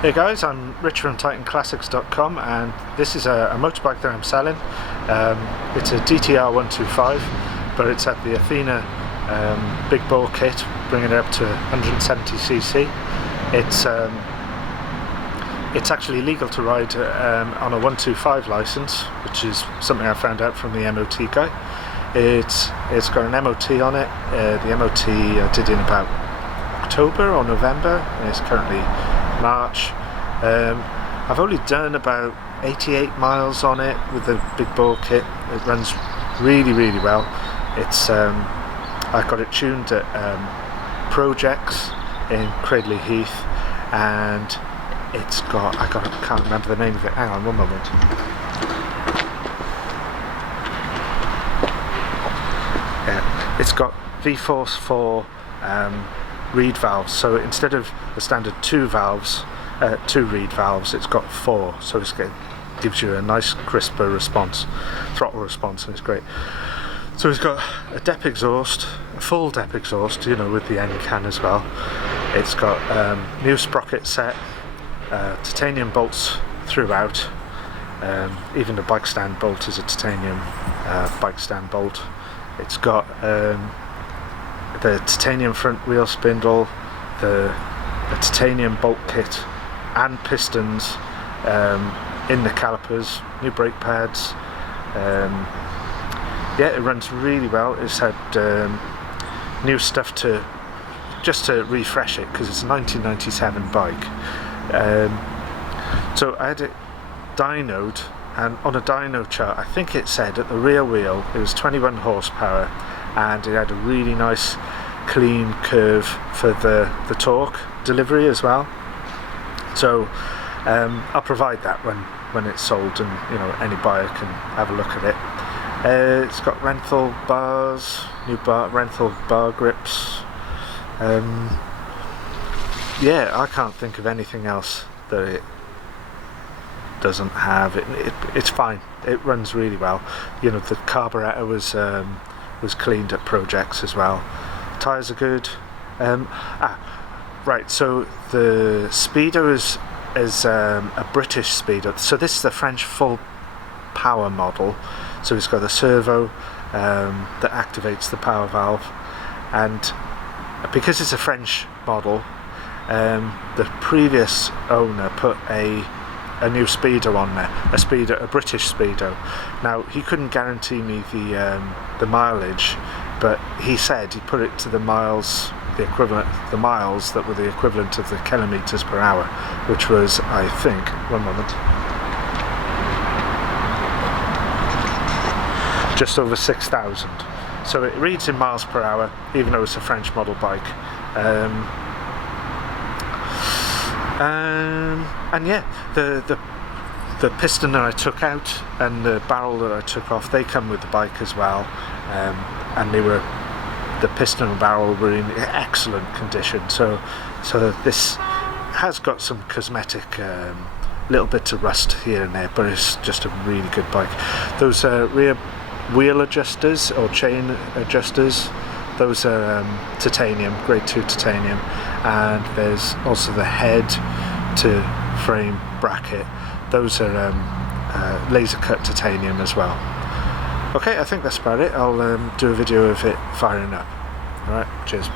Hey guys, I'm Rich from TitanClassics.com, and this is a motorbike that I'm selling. It's a DT125R, but it's at the Athena big bore kit, bringing it up to 170cc. It's actually legal to ride on a 125 license, which is something I found out from the MOT guy. It's got an MOT on it. The MOT I did in about October or November, and it's currently March. I've only done about 88 miles on it with the big bore kit. It runs really well. It's I got it tuned at Projects in Cradley Heath, and it's got, I can't remember the name of it. Hang on one moment. Yeah, it's got V-Force 4 reed valves, so instead of the standard two reed valves, it's got 4, so it gives you a nice crisper response, throttle response, and it's great. So it's got a dep exhaust, a full dep exhaust, you know, with the end can as well. It's got new sprocket set, titanium bolts throughout. Even the bike stand bolt is a titanium bike stand bolt. It's got the titanium front wheel spindle, the titanium bolt kit and pistons in the calipers, new brake pads. Yeah, it runs really well. It's had new stuff just to refresh it, because it's a 1997 bike. So I had it dynoed, and on a dyno chart I think it said at the rear wheel it was 21 horsepower, and it had a really nice clean curve for the torque delivery as well. So I'll provide that when it's sold, and you know, any buyer can have a look at it. It's got Renthal bars, new Renthal bar grips. Yeah, I can't think of anything else that it doesn't have. It's fine. It runs really well. You know, the carburetor was cleaned at Projects as well. Tyres are good. Right, so the speedo is a British speedo. So this is the French full power model. So it's got a servo that activates the power valve, and because it's a French model, the previous owner put a new speedo on there, a British speedo. Now, he couldn't guarantee me the mileage, but he said he put it to the miles that were the equivalent of the kilometers per hour, which was, I think, one moment, just over 6,000. So it reads in miles per hour, even though it's a French model bike. And yeah, the piston that I took out and the barrel that I took off, they come with the bike as well, and the piston and barrel were in excellent condition. So this has got some cosmetic little bits of rust here and there, but it's just a really good bike. Those rear wheel adjusters or chain adjusters, those are titanium, grade 2 titanium, and there's also the head to frame bracket. Those are laser cut titanium as well. Okay, I think that's about it. I'll do a video of it firing up. Alright, cheers.